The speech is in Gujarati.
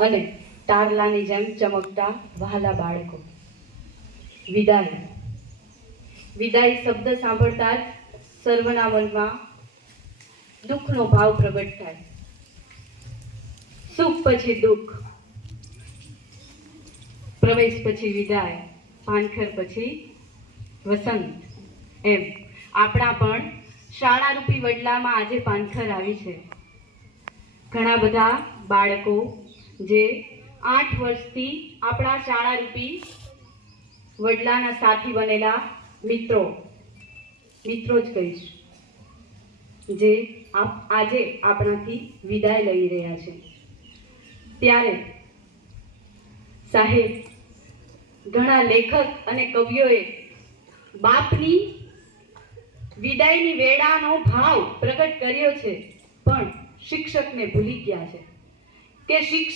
અને તારલાની જેમ ચમકતા વહાલા બાળકો. વિદાય. વિદાય શબ્દ સાંભળતા જ સર્વના મનમાં દુઃખનો ભાવ પ્રગટ થાય. સુખ પછી દુઃખ, પ્રવેશ પછી વિદાય, પાનખર પછી વસંત. એમ આપણા પણ શાળારૂપી વડલામાં આજે પાનખર આવી છે. ઘણા બધા બાળકો જે 8 વર્ષથી આપણા શાળારૂપી વડલાના સાથી બનેલા મિત્રો જ કહીશ, જે આજે આપણાથી વિદાય લઈ રહ્યા છે. ત્યારે સાહેબ, ઘણા લેખક અને કવિઓએ બાપની વિદાયની વેળાનો ભાવ પ્રગટ કર્યો છે, પણ શિક્ષકને ભૂલી ગયા છે કે શિક્ષક